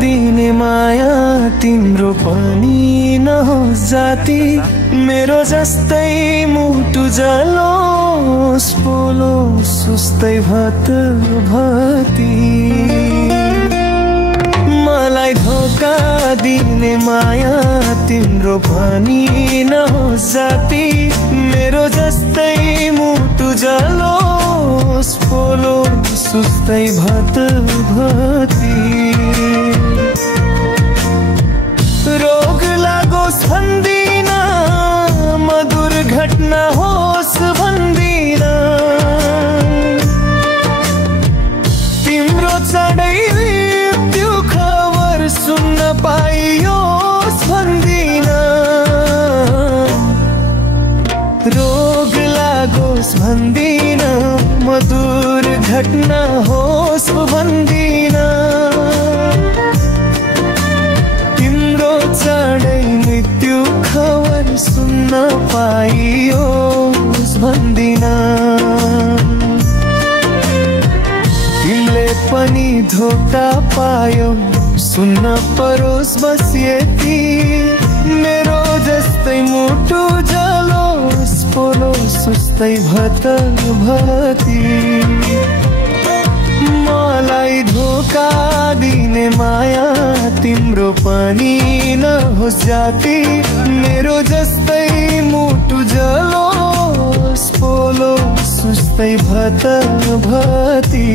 दिने माया तिम्रो पनि नहोस् जाति मेरो जस्तै मुटु जलोस् पोलोस् सुस्तै भतभती मलाई धोका दिने माया तिम्रो पनि नहोस् जाति मेरो जस्तै मुटु जलोस् पोलोस् सुस्तै भतभती रोग लागोस् भन्दिन मधुर घटना होस् भन्दिन तिम्रो चढै त्यो खबर सुन्न पाइयोस् भन्दिन रोग लागोस् भन्दिन मधुर घटना होस् भन्दिन तिम्रो चढै मृत्यु खबर सुन्न पाइयोस् भन्दिन तिमीले पनि धोका पायौ सुन्न परोस् बस यति मेरो जस्तै मुटु जलोस् पोलोस् सुस्तै भतभती मलाई धोका दिने माया तिम्रो पनि नहोस् जाति मेरो जस्तै मुटु जलोस् पोलोस् सुस्तै भतभती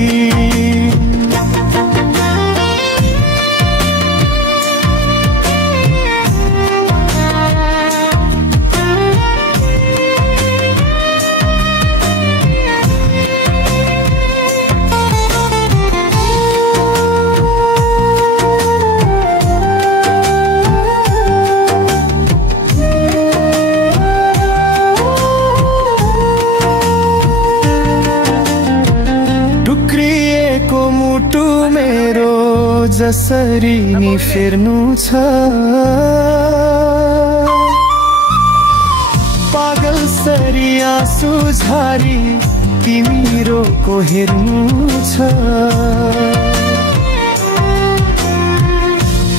जसरी नि फेर्नु छ पागल सरी आँसु झारी तिमी रोको हेर्नु छ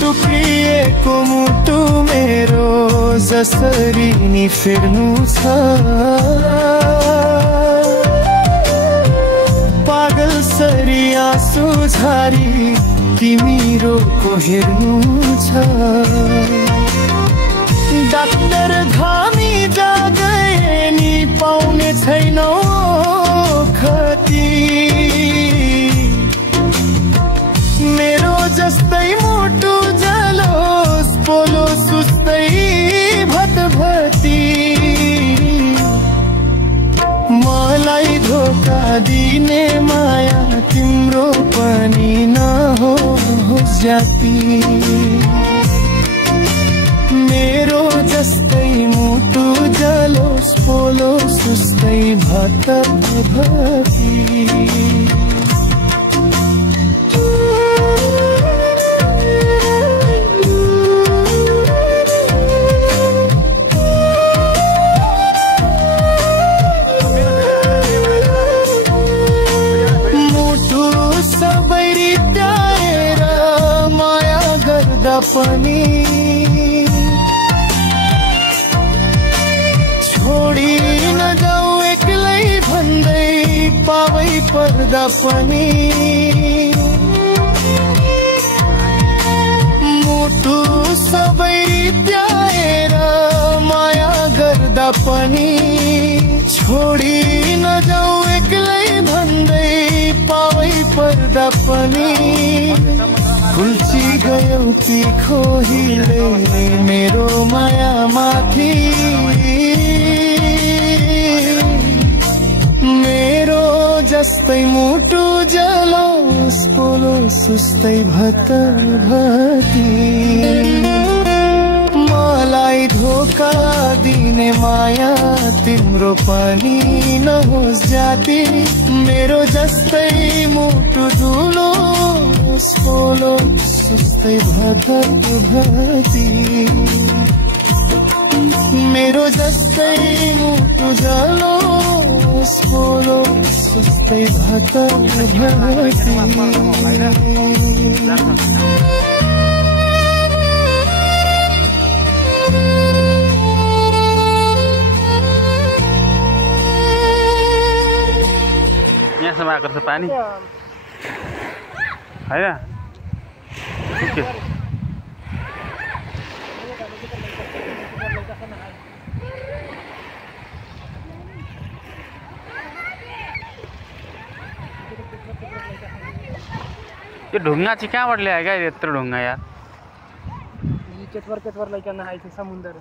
टुक्रिएको मुटु मेरो जसरी नि फेर्नु छ पागल सरी आँसु झारी तिमी रोको हेर्नु छ डाक्टर घामी जागए नि पाउने छैनौ खती मेरो जस्तै मुटु जलोस् पोलोस् सुस्तै भतभती मलाई धोका दिने माया तिम्रो पनि नहोस् जाति मेरो जस्तै मुटु जलोस् पोलोस् सुस्तै भतभती पनि छोडी नजाऊ एक्लै भन्दै पावै पर्दा पनि मुटु सबै त्याएर माया गर्दा पनि छोडी नजाऊ एक्लै भन्दै पावै पर्दा पनि खुल्ची गयो तिखो हिले मेरो माया माथि मेरो जस्तै मुटु जलोस् पोलोस् सुस्तै भतभती मलाई धोका दिने माया तिम्रो पनि नहोस् जाति मेरो जस्तै मुटु जुलोस् पोलोस् सुस्तै भतभती मेरो जस्तै मुटु जलोस् पोलोस् सुस्तै भतभती आएको छ पानी हैन के यो ढुङ्गा चाहिँ कहाँबाट ल्यायो क्या यत्रो ढुङ्गा यार केतवर लैका नहाइ थियो समुद्र